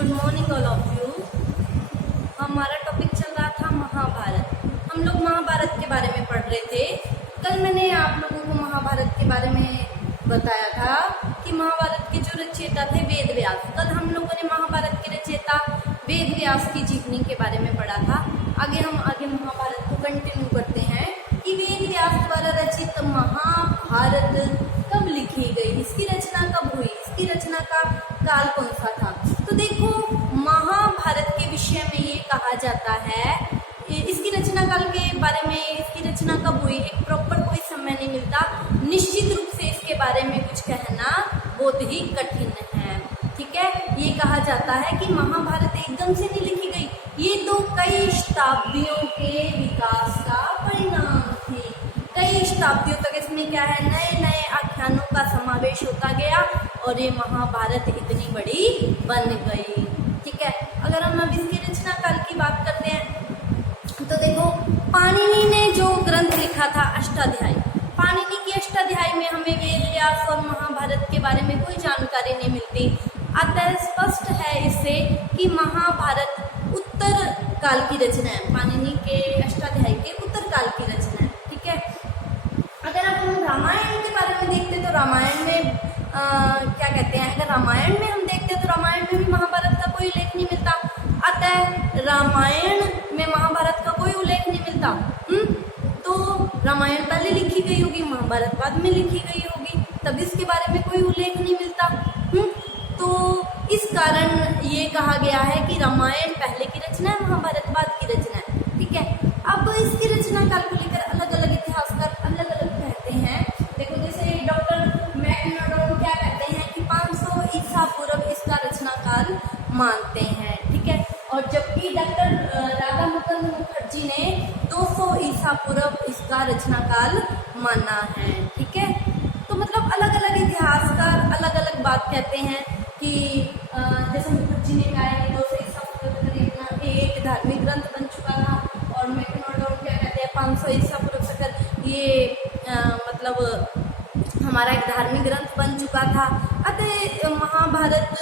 Good morning all of you. हमारा topic चल रहा था महाभारत। हम लोग महाभारत के बारे में पढ़ रहे थे। कल मैंने आप लोगों को महाभारत के बारे में बताया था कि महाभारत के जो रचयिता थे वेद व्यास। कल हम लोगों ने महाभारत के रचयिता वेद व्यास की जीवनी के बारे में पढ़ा था। हम आगे महाभारत को कंटिन्यू करते हैं कि वेद व्यास द्वारा रचित महाभारत कब लिखी गई, इसकी रचना कब हुई, इसकी रचना का काल कौन सा था। तो देखो, महाभारत के विषय में ये कहा जाता है, इसकी रचना काल के बारे में, इसकी रचना कब हुई, एक प्रॉपर कोई समय नहीं मिलता। निश्चित रूप से इसके बारे में कुछ कहना बहुत ही कठिन है। ठीक है, ये कहा जाता है कि महाभारत एकदम से नहीं लिखी गई, ये तो कई शताब्दियों के विकास का परिणाम थी। कई शताब्दियों तक इसमें क्या है, नए नए आख्यानों का समावेश होता गया और ये महाभारत इतनी बड़ी बन गई। ठीक है, अगर हम अब इसकी रचना काल की बात करते हैं तो देखो, पाणिनि ने जो ग्रंथ लिखा था अष्टाध्यायी, पाणिनि की अष्टाध्यायी में हमें वेद व्यास और महाभारत के बारे में कोई जानकारी नहीं मिलती। अतः स्पष्ट है इससे कि महाभारत उत्तर काल की रचना है, पाणिनि के अष्टाध्यायी के उत्तर काल की रचना है। ठीक है, अगर अब हम रामायण के बारे में देखते तो रामायण में क्या कहते हैं, अगर रामायण में हम देखते तो रामायण में भी महाभारत का कोई उल्लेख नहीं मिलता। अतः रामायण में महाभारत का कोई उल्लेख नहीं मिलता। तो रामायण पहले लिखी गई होगी, महाभारत बाद में लिखी गई होगी, तब इसके बारे में कोई उल्लेख नहीं मिलता। तो इस कारण ये कहा गया है कि रामायण पहले की रचना है, महाभारत बाद की रचना है। ठीक है, अब इसकी रचना काल को लेकर अलग अलग इतिहासकार अलग अलग कहते हैं। देखो, जैसे डॉक्टर मैकडोनाल्ड क्या कहते हैं कि 500 ईसा पूर्व इसका रचना काल मानते हैं। ठीक है, और जबकि डॉक्टर राधा मुकुंद मुखर्जी ने 200 ईसा पूर्व इसका रचना काल माना है। ठीक है, तो मतलब अलग अलग इतिहासकार अलग अलग बात कहते हैं कि जैसे मुखर्जी ने कहा है कि 200 ईसा पूर्व तक एक धार्मिक ग्रंथ बन चुका था, और मैकडोनाल्ड क्या कहते हैं 500 ईसा पूर्व तक ये मतलब हमारा एक धार्मिक ग्रंथ बन चुका था। अतः महाभारत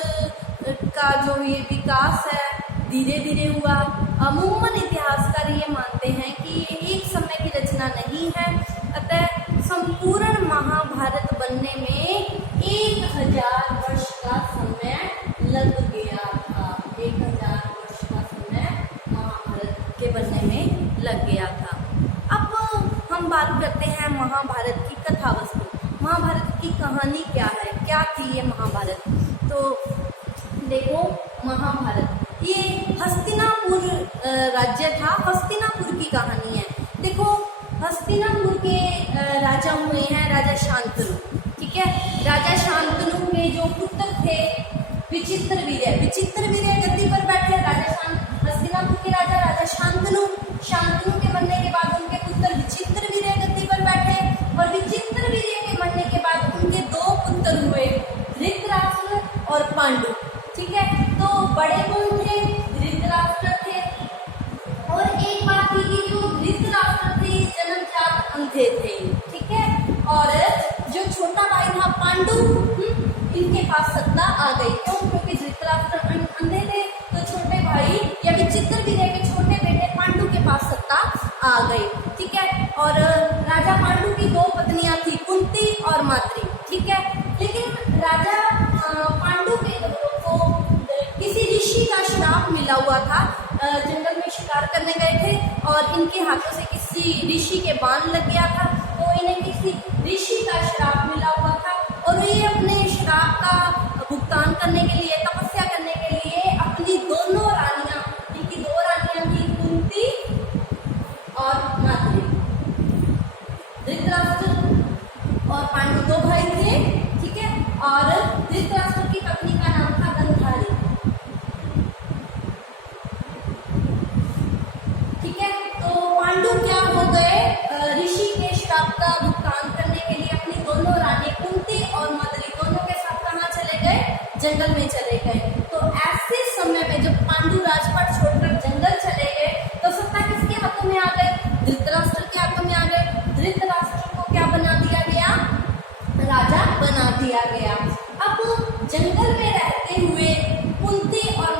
का जो ये विकास है धीरे धीरे हुआ। अमूमन इतिहासकार ये मानते हैं कि ये एक समय की रचना नहीं है। अतः संपूर्ण महाभारत बनने में 1000 वर्ष का समय लग गया था। 1000 वर्ष का समय महाभारत के बनने में लग गया था। अब हम बात करते हैं महाभारत की कथा वस्तु, महाभारत की कहानी क्या है, क्या थी ये महाभारत। तो देखो, महाभारत ये हस्तिनापुर राज्य था, हस्तिनापुर की कहानी है। देखो, हस्तिनापुर के राजा हुए हैं राजा शांतनु। ठीक है, राजा शांतनु के जो पुत्र थे विचित्रवीर्य, विचित्रवीर्य गद्दी पर बैठे। हस्तिनापुर के राजा राजा शांतनु, शांतनु के मरने के बाद उनके पुत्र विचित्रवीर्य गद्दी पर बैठे, और विचित्रवीर्य के मरने के बाद उनके 2 पुत्र हुए, धृतराष्ट्र और पांडु। ठीक है, तो बड़े कौन थे, धृतराष्ट्र थे। और एक बात थी कि जो धृतराष्ट्र थे जन्मजात अंधे थे। ठीक है, और जो छोटा भाई था पांडु, इनके पास सत्ता आ गई। क्यों? क्योंकि धृतराष्ट्र अंधे थे, तो छोटे भाई या विचित्रवीर्य के छोटे बेटे पांडु के पास सत्ता आ गई। ठीक है, और राजा पांडु की 2 पत्नियां थी, कुंती और माद्री। ठीक है, लेकिन राजा पांडु के को किसी ऋषि का श्राप मिला हुआ था। जंगल में शिकार करने गए थे और इनके हाथों से किसी ऋषि के बाण लग गया था, तो इन्हें किसी ऋषि का श्राप मिला हुआ था, और ये अपने श्राप का भुगतान करने के लिए, तपस्या करने के लिए अपनी दोनों रानियां, इनकी 2 रानियां थी, कुंती और माद्री। धृतराष्ट्र और पांडु 2 भाई थे। ठीक है, और धृतराष्ट्र की पत्नी का नाम था गंधारी। ठीक है, तो पांडु क्या हो गए, ऋषि के श्राप का भुगतान करने के लिए अपनी दोनों रानी कुंती और माद्री दोनों के साथ कहाँ चले गए, जंगल में चले गए। तो ऐसे समय में जब पांडु राजपाट छोड़कर जंगल चले गए तो सत्ता किसके हाथों में आ गई, धृतराष्ट्र के हाथों में आ गए। धृतराष्ट्र को क्या बना दिया गया, राजा बना दिया गया। अब जंगल में रहते हुए कुंती और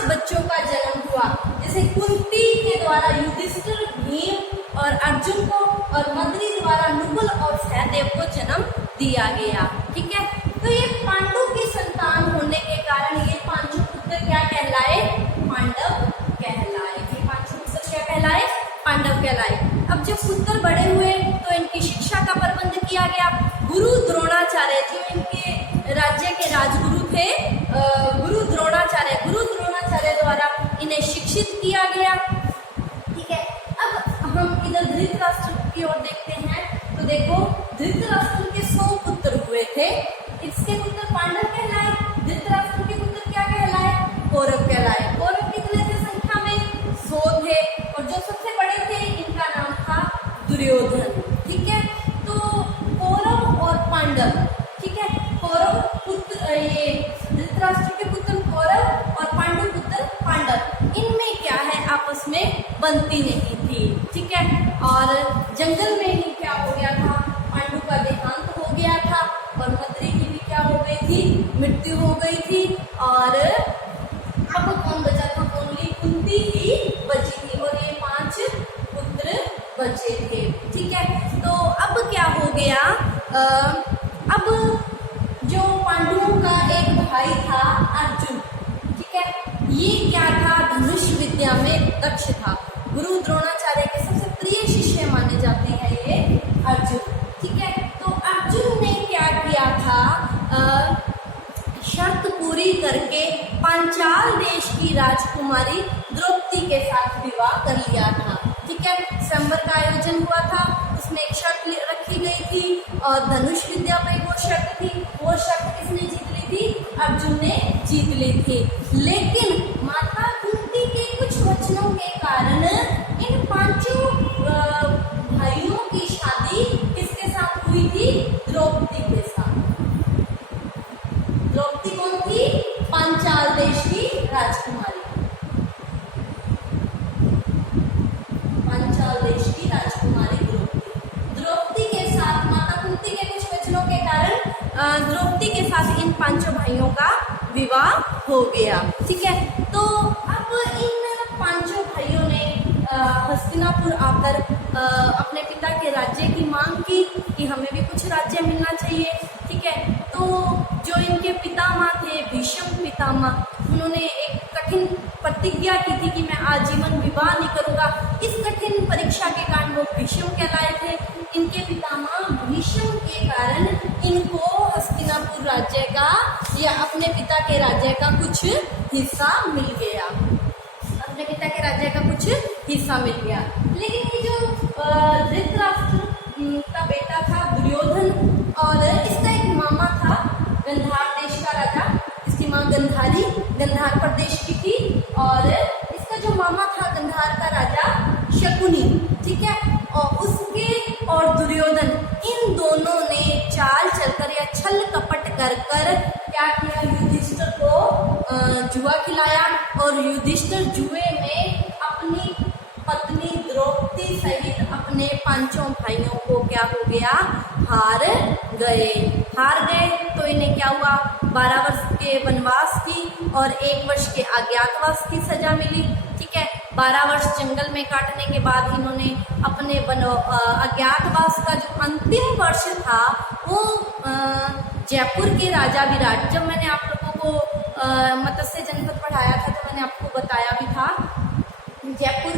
5 बच्चों का जन्म हुआ। जैसे कुंती के द्वारा युधिष्ठिर, भीम और अर्जुन को, और मंद्री द्वारा नकुल और सहदेव को जन्म दिया गया। ठीक है, तो ये पांडु की संतान होने के कारण ये पांचों पुत्र क्या कहलाए? पांडव कहलाए। ये पांचों पुत्र क्या कहलाए? पांडव कहलाए। अब जब पुत्र बड़े हुए तो इनकी शिक्षा का प्रबंध किया गया। गुरु द्रोणाचार्य जो इनके राज्य के राजगुरु थे, गुरु द्रोणाचार्य द्वारा इन्हें शिक्षित किया गया। ठीक है, अब हम इधर धृतराष्ट्र की ओर देखते हैं तो देखो धृतराष्ट्र के 100 पुत्र हुए थे। इसके पुत्र पांडव कहलाए, धृतराष्ट्र के पुत्र क्या कहलाए? कौरव कहलाए। कौरव कितने थे संख्या में? 100 थे, और जो सबसे बड़े थे इनका नाम था दुर्योधन। ठीक है, तो कौरव और पांडव, ठीक है, कौरव पुत्र, ये धृतराष्ट्र के पुत्र कौरव और पांडु पुत्र पांडव, इनमें क्या है आपस में बनती नहीं थी। ठीक है, और जंगल में ही क्या हो गया था? पांडु का देहांत हो गया था, और मंद्री की भी क्या हो गई थी? मृत्यु हो गई थी। और अब कौन बचा था? ओनली कुंती ही बची थी, और ये 5 पुत्र बचे थे। ठीक है, तो अब क्या हो गया? अब जो पांडवों का एक भाई था अर्जुन, ठीक है, ये क्या था? धनुष विद्या में दक्ष था। गुरु द्रोणाचार्य के सबसे प्रिय शिष्य माने जाते हैं ये अर्जुन। ठीक है, तो अर्जुन ने क्या किया था? शर्त पूरी करके पांचाल देश की राजकुमारी द्रौपदी के साथ विवाह कर लिया था। ठीक है, स्वयंवर का आयोजन हुआ था, उसमें एक शर्त रखी गई थी, और धनुष विद्या में वो शर्त थी। वो शर्त किसने जीत ली थी? अर्जुन ने जीत ली थी। लेकिन माता कुंती के कुछ वचनों के कारण इन 5 भाइयों की शादी किसके साथ हुई थी? द्रौपदी के साथ। द्रौपदी कौन थी? पांचाल देश की राजकुमारी, पांचाल देश की राजकुमारी द्रौपदी के साथ माता कुंती के कुछ वचनों के कारण द्रौपदी के साथ इन 5 भाइयों का विवाह हो गया। ठीक है, तो अब इन 5 भाइयों ने हस्तिनापुर आकर अपने पिता के राज्य की मांग की कि हमें भी कुछ राज्य मिलना चाहिए। ठीक है, तो जो इनके पितामह थे, भीष्म पितामह, उन्होंने एक कठिन प्रतिज्ञा की थी कि मैं आजीवन विवाह नहीं करूंगा। इस कठिन परीक्षा के कारण वो भीष्म कहलाए थे। इनके पितामह भीष्म के कारण इनको हस्तिनापुर राज्य का या अपने पिता के राज्य का कुछ हिस्सा मिल गया। अपने पिता के राज्य का कुछ हिस्सा मिल गया। लेकिन ये जो धृतराष्ट्र का बेटा था दुर्योधन, और इसका एक मामा था गंधार देश का राजा, इसकी माँ गंधारी गंधार प्रदेश की थी, और इसका जो मामा था गंधार का राजा शकुनी। ठीक है, और उसके और दुर्योधन इन दोनों ने चाल चलकर या छल कपट कर क्या किया? युधिष्ठिर को जुआ खिलाया, और युधिष्ठिर जुए में अपनी पत्नी द्रौपदी सहित अपने 5 भाइयों को क्या हो गया? हार गए। तो इन्हें क्या हुआ? 12 वर्ष के वनवास की और 1 वर्ष के अज्ञातवास की सजा मिली। ठीक है, 12 वर्ष जंगल में काटने के बाद इन्होंने अपने अज्ञातवास का जो अंतिम वर्ष था वो जयपुर के राजा विराट, जब मैंने आप लोगों को मत्स्य जनपद पढ़ाया था तो मैंने आपको बताया भी था, जयपुर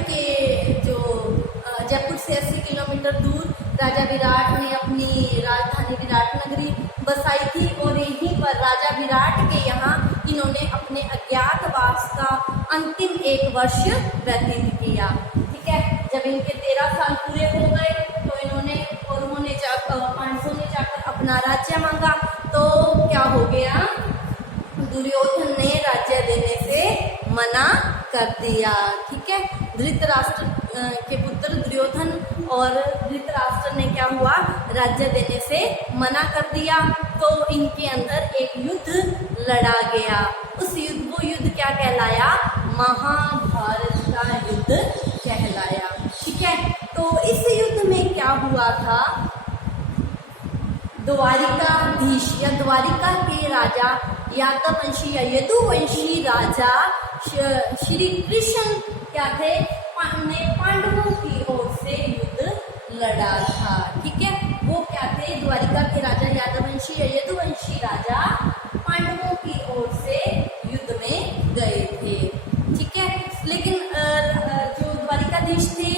से 80 किलोमीटर दूर राजा विराट ने अपनी राजधानी विराट नगरी बसाई थी, और यहीं पर राजा विराट के यहाँ इन्होंने अपने अज्ञातवास का अंतिम 1 वर्ष व्यतीत किया। ठीक है, जब इनके 13 साल पूरे हो गए तो इन्होंने पांडवों ने जाकर अपना राज्य मांगा। तो क्या हो गया? दुर्योधन ने राज्य देने से मना कर दिया। ठीक है, धृतराष्ट्र के पुत्र दुर्योधन और धृतराष्ट्र ने क्या हुआ? राज्य देने से मना कर दिया। तो इनके अंदर एक युद्ध लड़ा गया। वो युद्ध क्या कहलाया? महाभारत का युद्ध कहलाया। ठीक है, तो इस युद्ध में क्या हुआ था? द्वारिकाधीश या द्वारिका के राजा यादववंशी या यदुवंशी राजा श्री कृष्ण क्या थे, ने पांडवों की ओर से युद्ध लड़ा था। ठीक है, वो क्या थे, द्वारिका के राजा यादवंशी या यदुवंशी राजा पांडवों की ओर से युद्ध में गए थे। ठीक है, लेकिन जो द्वारिकाधीश थे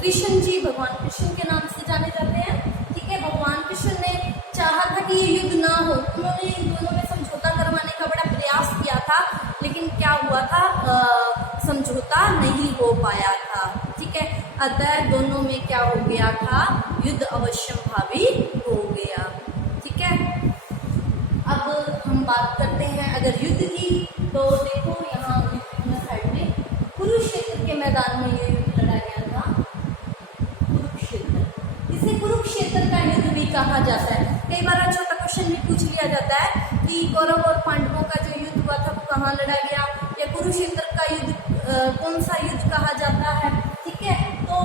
कृष्ण जी, भगवान कृष्ण के नाम से जाने जाते हैं। ठीक है, भगवान कृष्ण ने चाहा था कि ये युद्ध ना हो, उन्होंने इन दोनों में समझौता करवाने का बड़ा प्रयास किया था, लेकिन क्या हुआ था, समझौता नहीं हो पाया था। ठीक है, अतः दोनों में क्या हो गया था, युद्ध अवश्यंभावी हो गया। ठीक है, अब हम बात करते हैं अगर युद्ध की, तो देखो यहाँ साइड में कुरुक्षेत्र के मैदान में ये युद्ध लड़ा गया था। कुरुक्षेत्र, इसे कुरुक्षेत्र का युद्ध भी कहा जाता है। कई बार छोटा क्वेश्चन भी पूछ लिया जाता है कि कौरव और पांडवों का जो युद्ध हुआ था वो कहाँ लड़ा गया, या कुरुक्षेत्र का युद्ध कौन सा युद्ध कहा जाता है। ठीक है, तो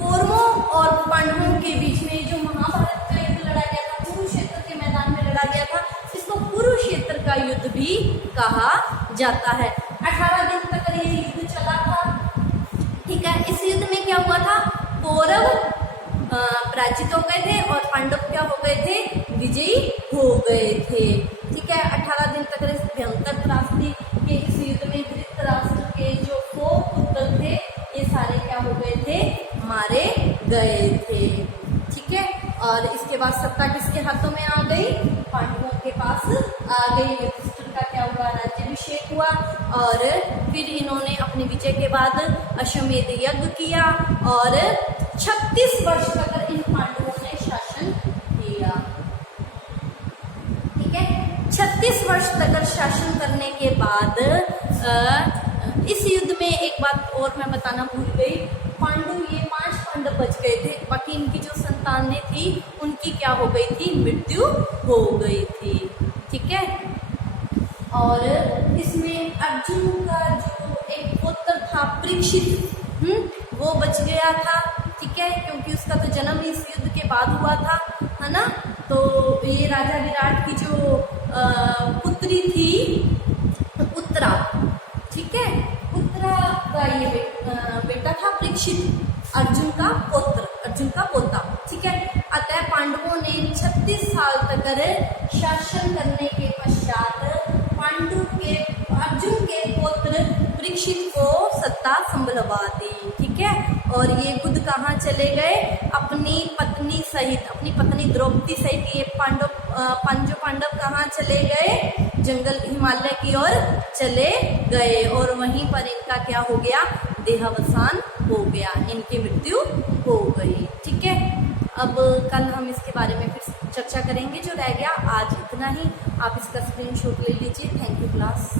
कौरवों और पांडवों के बीच में जो महाभारत का युद्ध लड़ा गया था, कुरुक्षेत्र के मैदान में लड़ा गया था, इसको कुरुक्षेत्र का युद्ध भी कहा जाता है। 18 दिन तक ये युद्ध चला था। ठीक है, इस युद्ध में क्या हुआ था, कौरव पराजित हो गए थे और पांडव क्या हो गए थे, विजयी हो गए थे। ठीक है, 18 दिन तक इस भयंकर त्रासदी के इस युद्ध में धृतराष्ट्र के जो 4 पुत्र थे, ये सारे क्या हो गए थे, मारे गए थे। ठीक है, और इसके बाद सत्ता किसके हाथों में आ गई, पांडवों के पास आ गई। युधिष्ठिर का क्या हुआ, राज्याभिषेक हुआ, और फिर इन्होंने अपनी विजय के बाद अश्वमेध यज्ञ किया और 36 वर्ष तक इन पांडवों ने शासन किया। ठीक है, 36 वर्ष तक शासन करने के बाद इस युद्ध में एक बात और मैं बताना भूल गई, ये 5 पांडव बच गए थे, बाकी इनकी जो संतानें थी उनकी क्या हो गई थी, मृत्यु हो गई थी। ठीक है, और इसमें अर्जुन का जो एक पुत्र था परीक्षित, वो बच गया था। ठीक है, क्योंकि उसका तो जन्म इस युद्ध के बाद हुआ था, है ना। तो ये राजा विराट की जो पुत्री थी उत्तरा, ठीक है, उत्तरा का ये बेटा था परीक्षित, अर्जुन का पुत्र, अर्जुन का पोता। ठीक है, अतः पांडवों ने 36 साल तक शासन करने के पश्चात अर्जुन के पुत्र परीक्षित को सत्ता संभलवा दी। ठीक है, और ये खुद कहाँ चले गए, अपनी पत्नी सहित, अपनी पत्नी द्रौपदी सहित ये पांचों पांडव कहाँ चले गए, जंगल हिमालय की ओर चले गए, और वहीं पर इनका क्या हो गया, देहावसान हो गया, इनकी मृत्यु हो गई। ठीक है, अब कल हम इसके बारे में फिर चर्चा करेंगे। जो रह गया आज इतना ही, आप इसका स्क्रीनशॉट ले लीजिए। Thank you class.